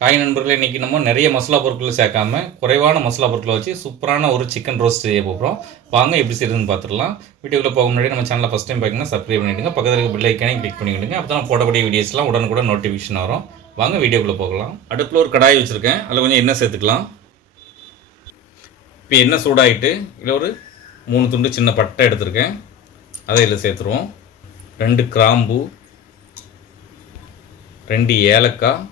காய் நண்பர்களே இன்றைக்கி நம்ம நிறைய மசாலா பொருட்களை சேர்க்காம குறைவான மசாலா பொருட்களை வச்சு சூப்பரான ஒரு சிக்கன் ரோஸ்ட் செய்ய போகிறோம் வாங்க எப்படி செய்யுதுன்னு பார்த்துடலாம். வீடியோக்குள்ள போக முன்னாடி நம்ம சேனலை ஃபஸ்ட் டைம் பார்க்கணும் சப்ஸ்கிரைப் பண்ணிவிடுங்க பக்கத்தில் இருக்க பில் ஐக்கானே கிளிக் பண்ணிவிடுங்க அப்போ தான் போடக்கூடிய வீடியோஸ்லாம் உடனுக்குடன் நோட்டிஃபிகேஷன் வரும். வாங்க வீடியோக்குள்ளே போகலாம். அடுப்பில் ஒரு கடாய் வச்சுருக்கேன். அதில் கொஞ்சம் எண்ணெய் சேர்த்துக்கலாம். இப்போ எண்ணெய் சூடாகிட்டு இதில் ஒரு மூணு துண்டு சின்ன பட்டை எடுத்திருக்கேன். அதை இதில் சேர்த்துருவோம். ரெண்டு கிராம்பு ரெண்டு ஏலக்காய்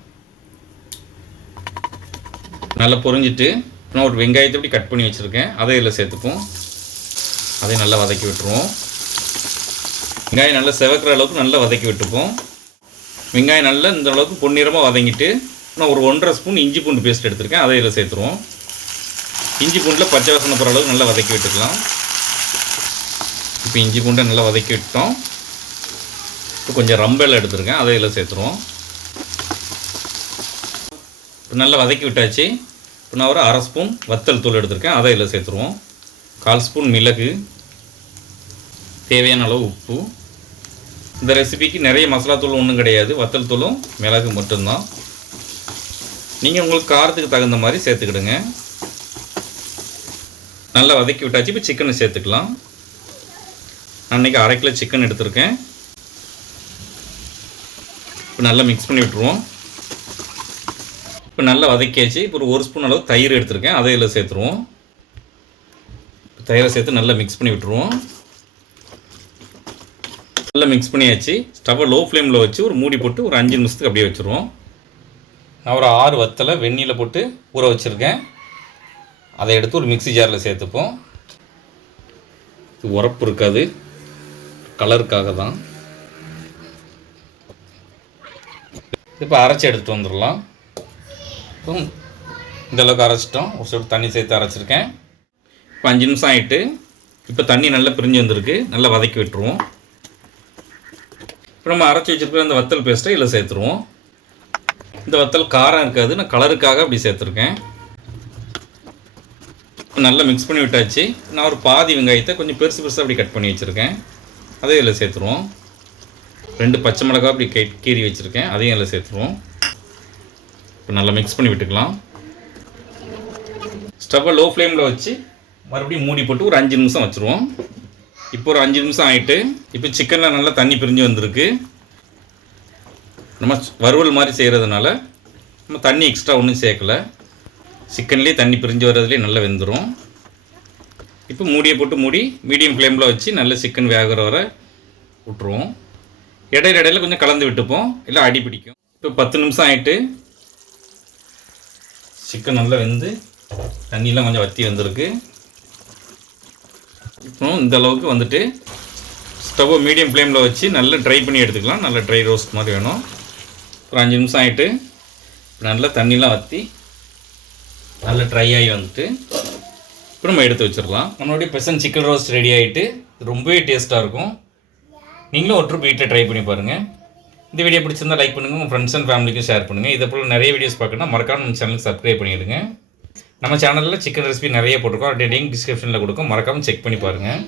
நல்லா பொரிஞ்சிட்டு நான் ஒரு வெங்காயத்தை இப்படி கட் பண்ணி வச்சுருக்கேன். அதை இதில் சேர்த்துப்போம். அதை நல்லா வதக்கி விட்டுருவோம். வெங்காயம் நல்லா செவக்கிற அளவுக்கு நல்லா வதக்கி விட்டுப்போம். வெங்காயம் நல்லா இந்த அளவுக்கு பொன்னிறமாக வதங்கிட்டு நான் ஒரு ஒன்றரை ஸ்பூன் இஞ்சி பூண்டு பேஸ்ட் எடுத்திருக்கேன். அதை இதில் சேர்த்துருவோம். இஞ்சி பூண்டில் பச்சை வாசனை போகிற அளவுக்கு நல்லா வதக்கி விட்டுக்கலாம். இப்போ இஞ்சி பூண்டை நல்லா வதக்கி விட்டோம். இப்போ கொஞ்சம் ரம்பெல்லாம் எடுத்துருக்கேன். அதை இதில் சேர்த்துருவோம். இப்போ நல்லா வதக்கி விட்டாச்சு. இப்போ நான் ஒரு அரை ஸ்பூன் வத்தல் தூள் எடுத்திருக்கேன். அதை இதில் சேர்த்துருவோம். கால் ஸ்பூன் மிளகு. தேவையான அளவு உப்பு. இந்த ரெசிபிக்கு நிறைய மசாலா தூள் ஒன்றும் கிடையாது. வத்தல் தூளும் மிளகு மட்டும்தான். நீங்கள் உங்களுக்கு காரத்துக்கு தகுந்த மாதிரி சேர்த்துக்கிடுங்க. நல்லா வதக்கி விட்டாச்சு. இப்போ சிக்கனை சேர்த்துக்கலாம். நான் அரை கிலோ சிக்கன் எடுத்திருக்கேன். இப்போ நல்லா மிக்ஸ் பண்ணி விட்டுருவோம். இப்போ நல்லா வதக்கியாச்சு. இப்போ ஒரு ஒரு ஸ்பூன் அளவு தயிர் எடுத்திருக்கேன். அதை இதில் சேர்த்துருவோம். தயிரை சேர்த்து நல்லா மிக்ஸ் பண்ணி விட்டுருவோம். நல்லா மிக்ஸ் பண்ணியாச்சு. ஸ்டவ்வை லோ ஃப்ளேமில் வச்சு ஒரு மூடி போட்டு ஒரு அஞ்சு நிமிஷத்துக்கு அப்படியே வச்சுருவோம். நான் ஒரு ஆறு வத்தலை வெந்நியில் போட்டு ஊற வச்சுருக்கேன். அதை எடுத்து ஒரு மிக்ஸி ஜாரில் சேர்த்துப்போம். இது உரப்பு இருக்காது. கலருக்காக தான். இப்போ அரைச்சி எடுத்துகிட்டு வந்துடலாம். இப்போ இந்த அளவுக்கு அரைச்சிட்டோம். ஒரு சொட்டு தண்ணி சேர்த்து அரைச்சிருக்கேன். இப்போ அஞ்சு நிமிஷம் ஆகிட்டு இப்போ தண்ணி நல்லா பிரிஞ்சு வந்திருக்கு. நல்லா வதக்கி விட்டுருவோம். இப்போ நம்ம அரைச்சி வச்சுருக்கிற அந்த வத்தல் பேஸ்ட்டை இதில் சேர்த்துருவோம். இந்த வத்தல் காரம் இருக்காது. நான் கலருக்காக அப்படி சேர்த்துருக்கேன். நல்லா மிக்ஸ் பண்ணி விட்டாச்சு. நான் ஒரு பாதி வெங்காயத்தை கொஞ்சம் பெருசு பெருசாக அப்படி கட் பண்ணி வச்சுருக்கேன். அதையும் இதில் சேர்த்துருவோம். ரெண்டு பச்சை மிளகா அப்படி கை கீறி வச்சுருக்கேன். அதையும் இதில் சேர்த்துருவோம். இப்போ நல்லா மிக்ஸ் பண்ணி விட்டுக்கலாம். ஸ்டவ்வை லோ ஃப்ளேமில் வச்சு மறுபடியும் மூடி போட்டு ஒரு அஞ்சு நிமிஷம் வச்சுருவோம். இப்போ ஒரு அஞ்சு நிமிஷம் ஆகிட்டு இப்போ சிக்கனில் நல்லா தண்ணி பிரிஞ்சு வந்திருக்கு. நம்ம வறுவல் மாதிரி செய்கிறதுனால நம்ம தண்ணி எக்ஸ்ட்ரா ஒன்றும் சேர்க்கலை. சிக்கன்லேயே தண்ணி பிரிஞ்சு வர்றதுலேயே நல்லா வெந்துடும் இப்போ மூடியை போட்டு மூடி மீடியம் ஃப்ளேமில் வச்சு நல்ல சிக்கன் வேகிற வர விட்ருவோம் இடையில இடையில கொஞ்சம் கலந்து விட்டுப்போம். இல்லை அடி பிடிக்கும். இப்போ பத்து நிமிஷம் ஆகிட்டு சிக்கன் நல்லா வெந்து தண்ணியெலாம் கொஞ்சம் வற்றி வந்திருக்கு. இப்போ இந்த அளவுக்கு வந்துட்டு ஸ்டவ்வை மீடியம் ஃப்ளேமில் வச்சு நல்லா ட்ரை பண்ணி எடுத்துக்கலாம். நல்லா ட்ரை ரோஸ்ட் மாதிரி வேணும். ஒரு அஞ்சு நிமிஷம் ஆகிட்டு நல்லா தண்ணிலாம் வற்றி நல்லா ட்ரை ஆகி வந்துட்டு இப்போ நம்ம எடுத்து வச்சிடலாம். நம்மளுடைய பெசன் சிக்கன் ரோஸ்ட் ரெடி ஆகிட்டு ரொம்பவே டேஸ்ட்டாக இருக்கும். நீங்களும் ஒரு ட்ரிப் வீட்டில் ட்ரை பண்ணி பாருங்கள் இந்த வீடியோ பிடிச்சிருந்தால் லைக் பண்ணுங்கள் உங்கள் ஃப்ரெண்ட்ஸ் அண்ட் ஃபேமிலிக்கும் ஷேர் பண்ணுங்கள் இதே போல் நிறைய வீடியோஸ் பார்க்கணும்னா மறக்காம நம்ம சேனலுக்கு சப்ஸ்கிரைப் பண்ணிவிடுங்க நம்ம சேனலில் சிக்கன் ரெசிபி நிறைய போட்டிருக்கோம். அதோடைய லிங்க் டிஸ்கிரிப்ஷனில் கொடுக்கும். மறக்காமல் செக் பண்ணி பாருங்கள்